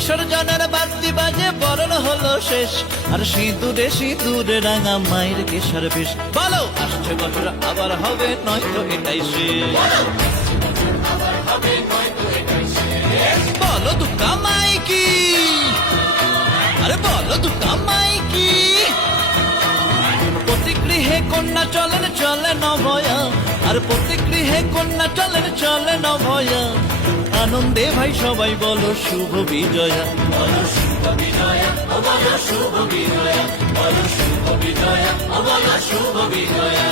বিসর্জনের বাদ্যি বাজে বরণ হলো শেষ, আর সিঁদুরে সিঁদুরে রাঙা মায়ের কেশর বেশ। বলো আসছে বছর আবার হবে, নয়তো এটাই শেষ। বলো দুর্গা মাই কি, আরে বলো দুর্গা মাই কি। প্রতি গৃহে কন্যা চলেন চলে নভয়া, আর প্রতি গৃহে কন্যা চলেন চলে নভয়া। আনন্দে ভাই সবাই বলো শুভ বিজয়া, বলো শুভ বিজয়া, ও বলো শুভ বিজয়া, বলো শুভ বিজয়া, ও বলো শুভ বিজয়া।